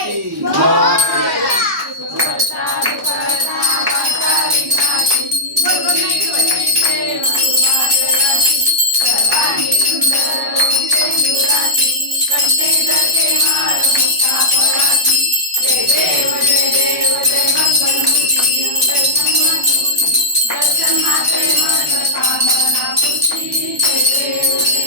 की मोरया. सुखकर्ता दुःखहर्ता वाचा विघ्नाची गुरुनी देव सुवासयाची सर्वांगी सुंदर सिंदुराची कंठी धरते माळ मुक्ताफळाची. जय देव जय देव जय मंगलमूर्ती दर्शन मात्रे मन कामना पूर्ती. जय देव जय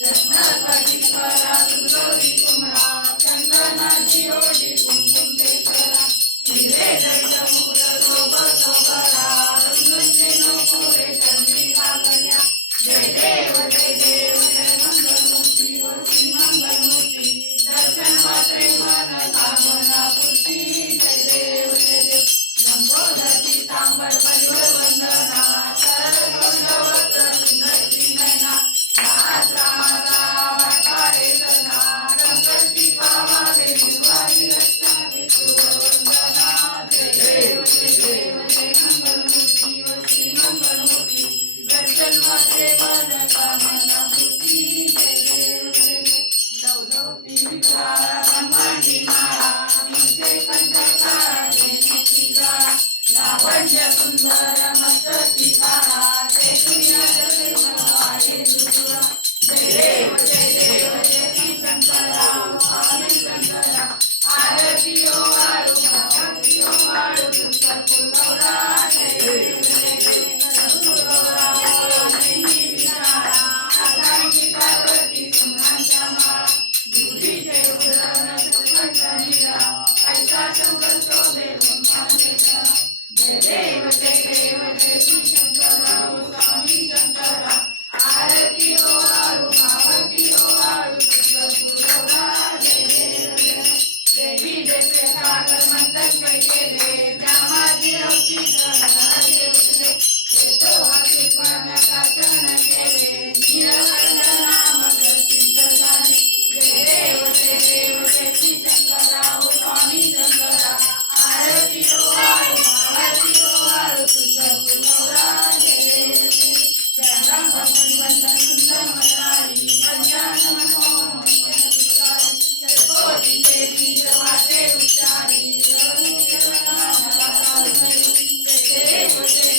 रत्नकटी करा सुंदरी कुमरा चंदनाची ओढी कुंकुम केसरा हिरे जडित मूल शोभ शोभरा रंगचे नकुरे चंद्रिका कन्या. जय देव जय देव जय मंगलमूर्ती व श्री मंगलमूर्ती दर्शन मात्रे मन कामना पूर्ती. जय देव जय देव लंबोदरी तांबड परिवर वंदना सरदोंडवक्र सुंदरी नयना मात्रा माता वाटाळे सना रंगती पावावे निर्वाही रक्षावे सुरवंदना. जय देव जय देव जय मंगलमूर्ती व श्री मंगलमूर्ती दर्शन मात्रे मन कामना पूर्ती. जय देव जय देव लवलवती विचारा ब्रह्मांडी माळा विंचे कंठकाळा नेत्री गळा लावण्य सुंदर मस्तकी काळा ते दुनिया जगवाळे दुर्गा. जय देव जय देव जय श्री शंकरा स्वामी शंकरा आरती ओ वाळू आरती ओ वाळू तुझा गौरा. जय देव जय देव रघुगौरा नेहमी विचारा आकांक्षी पार्वती सिंहांच्या माळा विभूतीचे उदरण सुकंठ नीरा ऐसा शंकर शोभे ब्रह्मांडेचा. जय देव जय देव जय श्री शंकरा स्वामी शंकरा आरती ओ वाळू आरती ओ वाळू तुझा गौरा. जय देव जय देवी देते सागर मंथन केले त्यामाजी अवचित हराचे उठले ते तो हाती पाण्याचा चरण केले निरकंठ नाम प्रसिद्ध झाले. जय देव जय देव जय श्री शंकरा ओ स्वामी शंकरा आरती ओ वाळू आरती ओ वाळू तुझा गौरा. जय देव जय जय परिवंदन सुंदर मनारी पंचानन मोहन कोटी देवी जवाते उच्चारी जय देव जय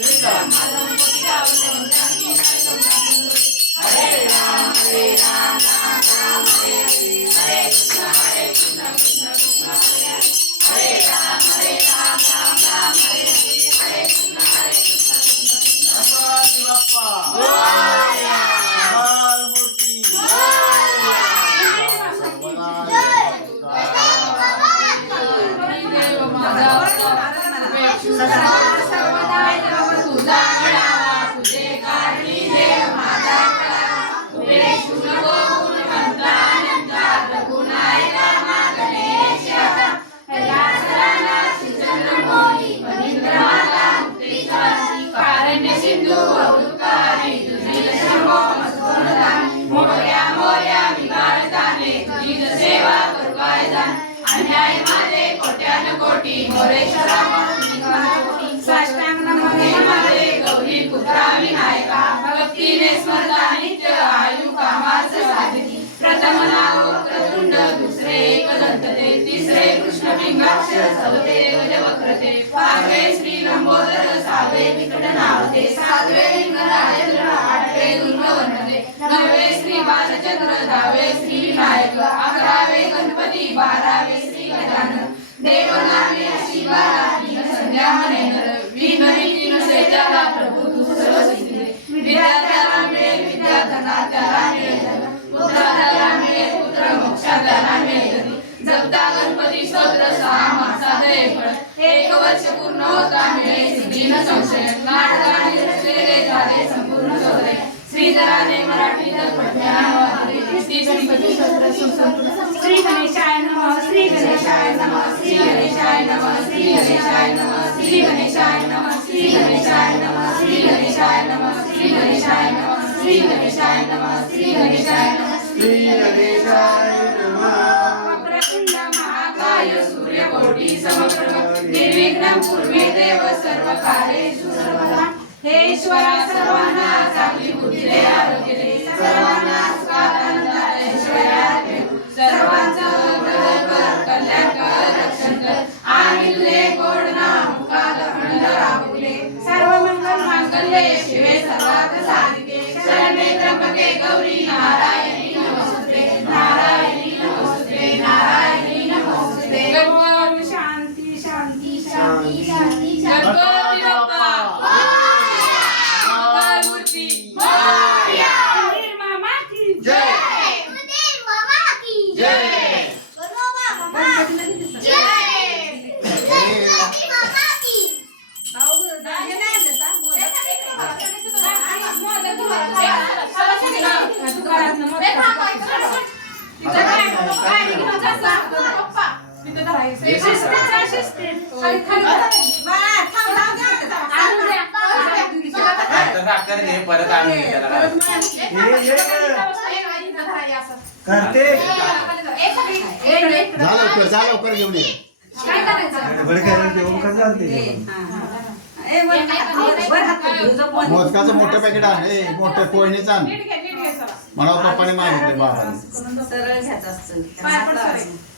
गणपती बाप्पा मूर्ती गौरी पुत्रा विनायका भक्तीने स्मरता नित्य आयु कामाच साधिती प्रथम नाव वक्रतुंड दुसरे एकदंत ते तिसरे कृष्ण पिंगाक्ष चौथे गजवक्रते पाचवे श्री लंबोदर सहावे विकट नावते सातवे लिंगराजेंद्र आठवे दुर्गवनते नववे श्री बालचंद्र दहावे श्री विनायक अकरावे गणपती बारावे श्री गजानन देवनामे अशी बारा तीन संध्या मनेंद्र विनवी तीन सेचाला प्रभू तू सर्व सिद्धी विद्यार्थ्याला मिळेल विद्या धनात्याला मिळेल धन पुत्राला मिळेल पुत्र मोक्षाला मिळेल गती जपता गणपती स्तोत्र सहा मासात फळ एक वर्ष पूर्ण होता मिळेल सिद्धी न संशय नाटकाने रचलेले झाले संपूर्ण सौदे श्रीधराने मराठी श्री गणपती स्तोत्र सुसंपूर्ण श्री गणेशाय नमः श्री गणेशाय नमः श्री गणेशाय नमः श्री गणेशाय नमः श्री गणेशाय नमः श्री गणेशाय नमः श्री गणेशाय नमः श्री गणेशाय नमः श्री गणेशाय नमः श्री गणेशाय नमः श्री गणेशाय नमः वक्रतुंड महाकाय सूर्यकोटि समप्रभ निर्विघ्नं कुर्मे देव सर्व कार्येषु सर्वदा हे ईश्वरा सर्वांना चांगली बुद्धी दे आरोग्य दे सर्वांना सुखात आनंदात ऐश्वर्यात ठेव सर्वांचं ग्रह कर कल्याण कर रक्षण कर आणि तुझे गोड नाम मुखात अखंड राहुले सर्व मंगल मांगल्ये शिवे सर्वार्थ साधिके शरण्ये त्र्यंबके गौरी नारायणी नमोस्तुते नारायणी नमोस्तुते नारायणी नमोस्तुते ओम शांती शांती शांती शांती गणपती बाप्पा मूर्ती मोरया मामा की जय मामा की जय परत आम्ही करते जा लवकर घेऊन ये मोदकाचं मोठं पॅकेट आहे मोठं कोळणीचं आण मला पप्पाने मागितलं बाबा सरळ घ्यायचं असतं